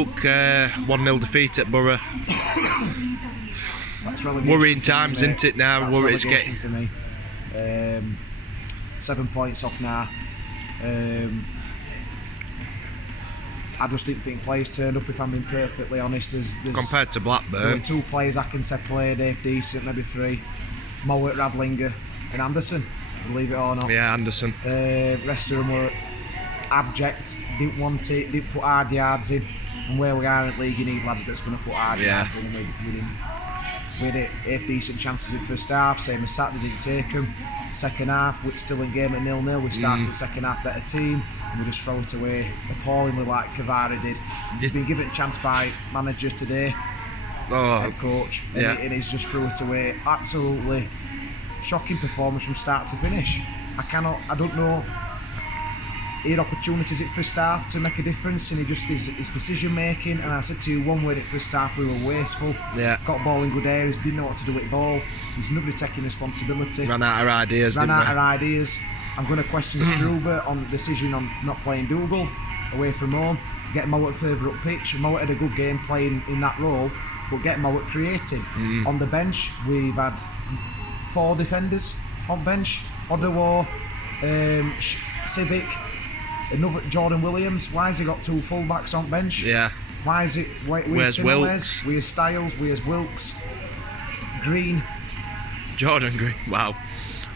Luke, 1-0 defeat at Borough. Worrying times, isn't it now? It's getting for me. 7 points off now. I just didn't think players turned up, if I'm being perfectly honest. There's compared to Blackburn. There were 2 players I can say played half decent, maybe 3. Mowat, Radlinger and Anderson, believe it or not. Yeah, Anderson. Rest of them were abject, didn't want it, didn't put hard yards in. And where we are in the league, you need lads that's going to put hard yards in. And we had half decent chances in first half, same as Saturday, didn't take them. Second half, we're still in game at 0-0. We started the second half better team, and we just throw it away appallingly like Cavari did. He's been given a chance by manager today, head coach, and he's just threw it away. Absolutely shocking performance from start to finish. I don't know. He had opportunities at first half to make a difference, and he just his decision making. And I said to you, one word at first half, we were wasteful. Yeah. Got ball in good areas, didn't know what to do with the ball. There's nobody taking responsibility. Ran out of ideas. I'm going to question Struber on the decision on not playing Dougal away from home. Get Mowat further up pitch. Mowat had a good game playing in that role, but get Mowat creating. On the bench, we've had 4 defenders on bench. Odawa, Civic. Another Jordan Williams. Why has he got 2 fullbacks on bench? Yeah. Why is it? Where's Wilkes? Where's Styles? Where's Wilkes? Green. Jordan Green. Wow.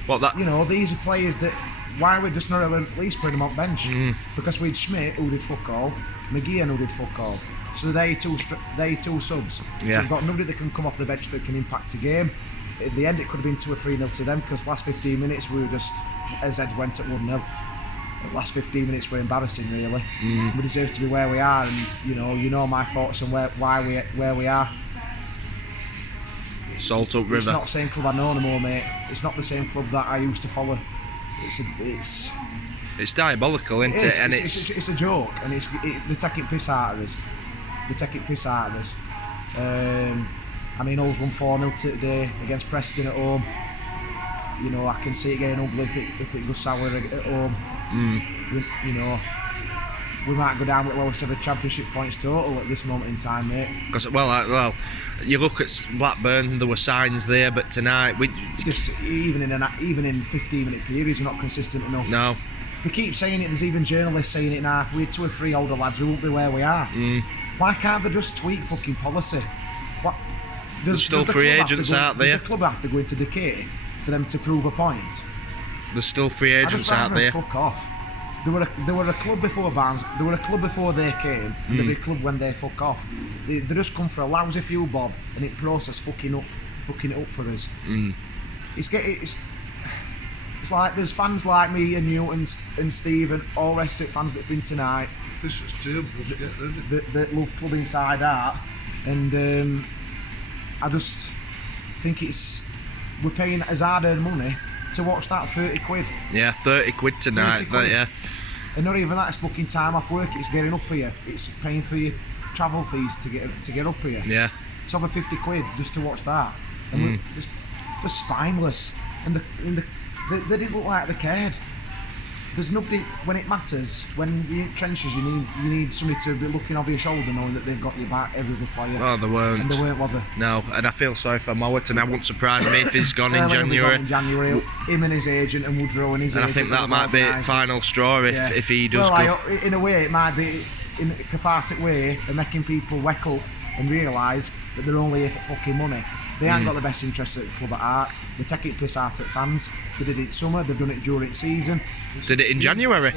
What that? You know, these are players that. Why we just not at least putting them on bench? Because we had Schmidt who did fuck all, McGeehan who did fuck all. So they two subs. Yeah. So we've got nobody that can come off the bench that can impact a game. At the end, it could have been 2 or 3-0 to them because last 15 minutes we were just as Ed went at 1-0. The last 15 minutes were embarrassing, really. We deserve to be where we are, and you know my thoughts on where we are. Salt Up River. It's not the same club I know anymore, mate. It's not the same club that I used to follow. It's diabolical, isn't it? And it's a joke, and they're taking piss out of us. I mean, Hull's won 4-0 today against Preston at home. You know, I can see it getting ugly if it goes sour at home. We might go down with lowest ever championship points total at this moment in time, mate. Because well, you look at Blackburn, there were signs there, but tonight we just even in 15-minute periods, we're not consistent enough. No. We keep saying it. There's even journalists saying it now. If we had 2 or 3 older lads, we won't be where we are. Why can't they just tweak fucking policy? What? There's still free agents out there. Does the club have to go into decay for them to prove a point? There's still free agents out there. Fuck off. They were a club before Barnsley. They were a club before they came, and they'll be a club when they fuck off. They just come for a lousy few bob, and it process fucking it up for us. It's like there's fans like me and you and Steve and all rest of it, fans that've been tonight. This is terrible. That love club inside out, and I just think we're paying as hard-earned money to watch that 30 quid. Yeah, 30 quid tonight. 30 quid. Yeah. And not even that, it's booking time off work, it's getting up here. It's paying for your travel fees to get up here. Yeah. It's over 50 quid just to watch that. And they're spineless. And they didn't look like they cared. There's nobody, when it matters, when you're in trenches, you need somebody to be looking over your shoulder knowing that they've got your back, every other player. Oh, they weren't. And they weren't bothered. No, and I feel sorry for Mowat, and I wouldn't surprise me if he's gone in January. Him and his agent and Woodrow and his agent. And I think that might be a final straw if he does go. In a way, it might be, in a cathartic way, of making people wake up and realise that they're only here for fucking money. They ain't got the best interests at the club at heart. They take it piss out at fans. They did it summer, they've done it during season. Did it in January?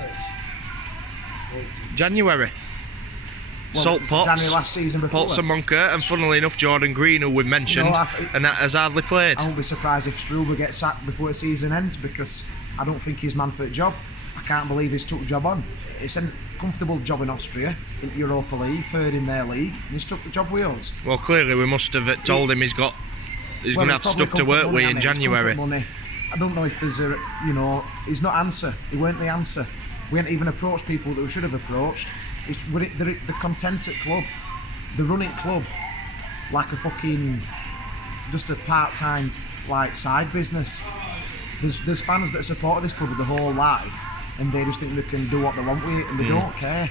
Well, Salt Potts, January last season before. Potts and Moncur, and funnily enough Jordan Green, who we've mentioned, and that has hardly played. I won't be surprised if Struber gets sacked before the season ends, because I don't think he's man for the job. I can't believe he's took the job on. It's a comfortable job in Austria, in Europa League, 3rd in their league, and he's took the job with us. Well, clearly we must have told him he's going to have stuff to work with in January. Money. I don't know if there's he's not answer. He weren't the answer. We hadn't even approached people that we should have approached. They're content at club. They're running club like a fucking, just a part-time side business. There's fans that support this club their whole life, and they just think they can do what they want with it, and they don't care.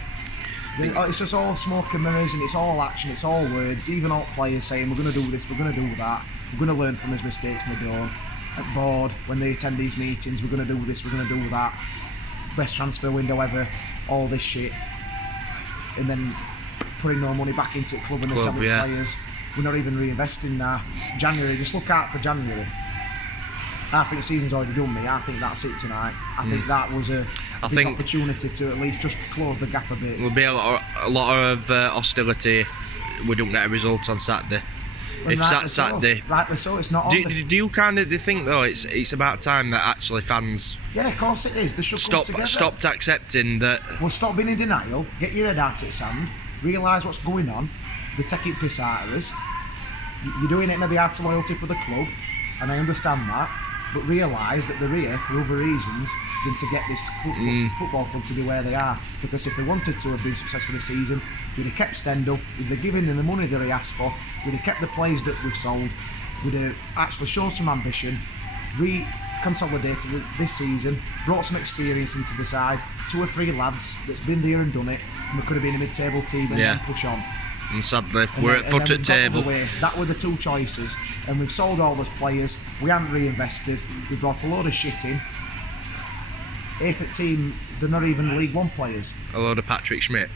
It's just all smoke and mirrors, and it's all action, it's all words. Even all players saying we're going to do this, we're going to do that, we're going to learn from his mistakes, and they don't. At board, when they attend these meetings, we're going to do this, we're going to do that. Best transfer window ever, all this shit. And then putting no money back into the club and the selling players. We're not even reinvesting now. January, just look out for January. I think the season's already done me. I think that's it tonight. I think that was a big opportunity to at least just close the gap a bit. There'll be a lot of hostility if we don't get a result on Saturday. If Saturday, rightly so, it's not. Do you kind of think though it's about time that actually fans? Yeah, of course it is. They should stopped accepting that. Well, stop being in denial. Get your head out of the sand. Realise what's going on. They're taking piss out of us. You're doing it maybe out of loyalty for the club, and I understand that. But realise that they're here for other reasons than to get this football club to be where they are. Because if they wanted to have been successful this season, we'd have kept Stendhal, we'd have given them the money that he asked for, we'd have kept the players that we've sold, we'd have actually shown some ambition, reconsolidated this season, brought some experience into the side, 2 or 3 lads that's been there and done it, and we could have been a mid-table team and then push on. And sadly, we're at foot at table. That were the 2 choices, and we've sold all those players. We haven't reinvested. We brought a load of shit in. If a team, they're not even League One players. A load of Patrick Schmidt.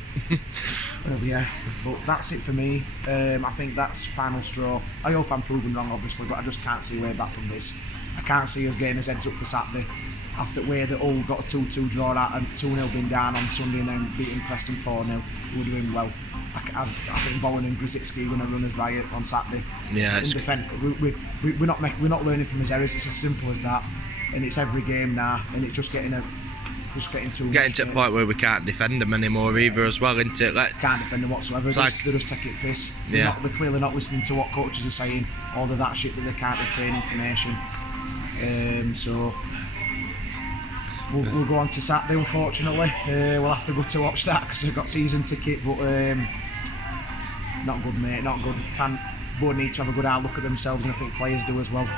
Well, yeah, but that's it for me. I think that's final straw. I hope I'm proven wrong, obviously, but I just can't see a way back from this. I can't see us getting his heads up for Saturday. After where they all got a 2-2 draw out and 2-0 been down on Sunday and then beating Preston 4-0, we're doing well. I think Bowen and Grzycki are going to run us riot on Saturday. Yeah, we're not learning from his errors. It's as simple as that, and it's every game now, and it's just getting to the point where we can't defend them anymore either, as well, isn't it? Can't defend them whatsoever. They're just taking piss. They're clearly not listening to what coaches are saying. All of that shit that they can't retain information. So. We'll go on to Saturday, unfortunately. We'll have to go to watch that because I've got season ticket, but not good, mate, not good. Both need to have a good outlook at themselves, and I think players do as well.